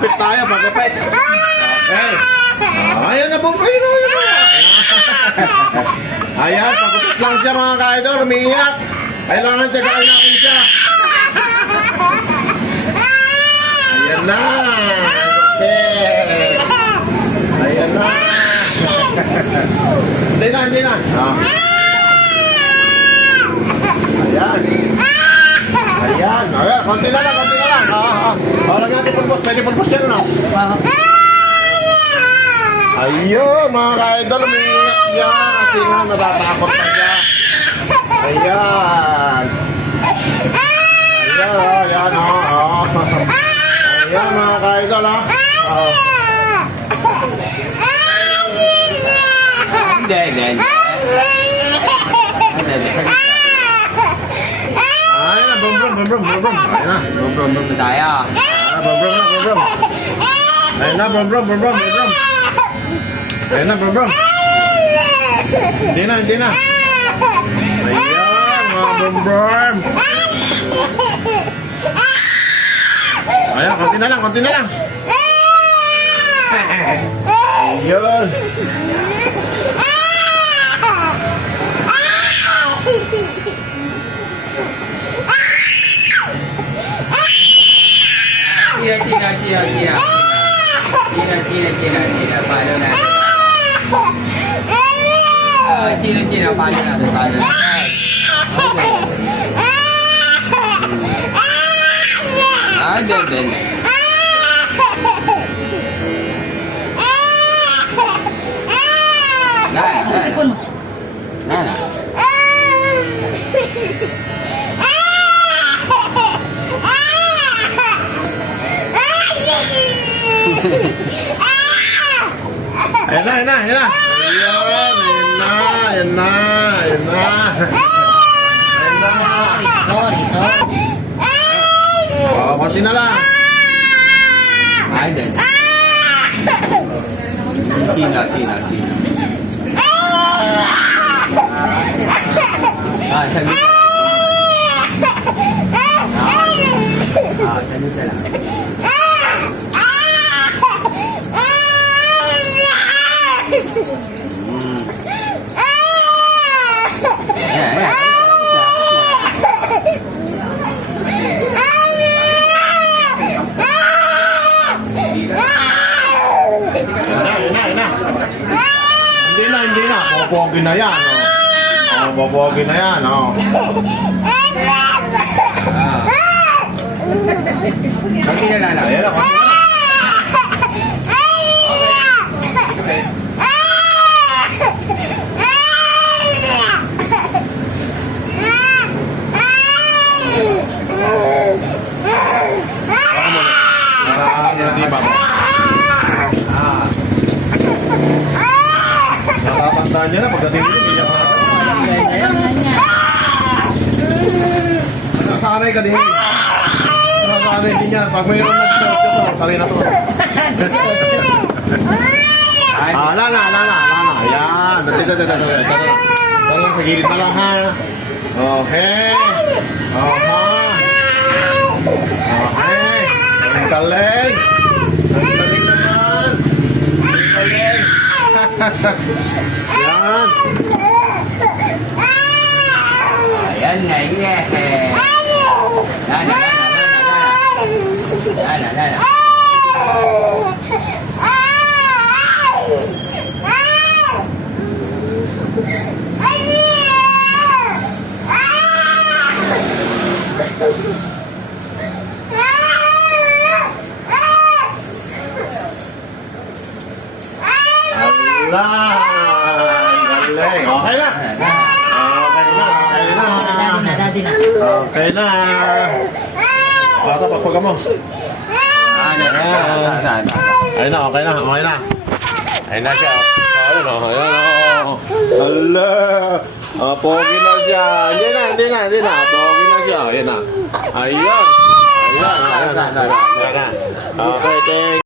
Pagupit tayo, pagupit. Okay. Ayan na po, ayun na. Ayan, pagupit lang siya mga ka-idol, umiiyak. Kailangan tiyagain natin siya. Ayan na. Okay. Ayan na. Hindi na. Ayan. Ayan, konti na lang. Lagyan natin pulpos. Pwede pulpos yan, ano? Ayun, mga ka-idol, umiiyak siya. Kasi nga, natatakot pa siya. Ayan. Ayan, Ayan, mga ka-idol, ha? Hindi. Ayan na, brum. Ayan na. Brum tayo. Brum. Ayan na, brum. Ayan na, brum. Hindi na. Ayan, mga brum. Ayan, konti na lang. Ayun. Cina. Palo na. Cina. Palo na. Then. Nah. Ayan na. Ayan na. Oh, konti na lang. Then. Cina. Sanita lang. Hindi na. Bobogi na yan, oh. Bobogi na yan, oh. Konti na lang. Ayan na, konti na. Nakakanta niya na pagdating dito, iyak na. Nakasanay ka din. Nakasanay din yan. Pag mayroon nag-start ka to, sali na to. Lala. Ayan. Dito. Talang sa gilid na lang, ha. Okay. Ang galing naman. Yan. Ayan na. Galing. Okay na. Okay na. Bata, pagpaga mo. Ayun na, okay na. Ayun na siya. Ayun na. Hala. Pogi na siya. Hindi na. Pogi na siya. Ayun na. Ayun. Okay, thank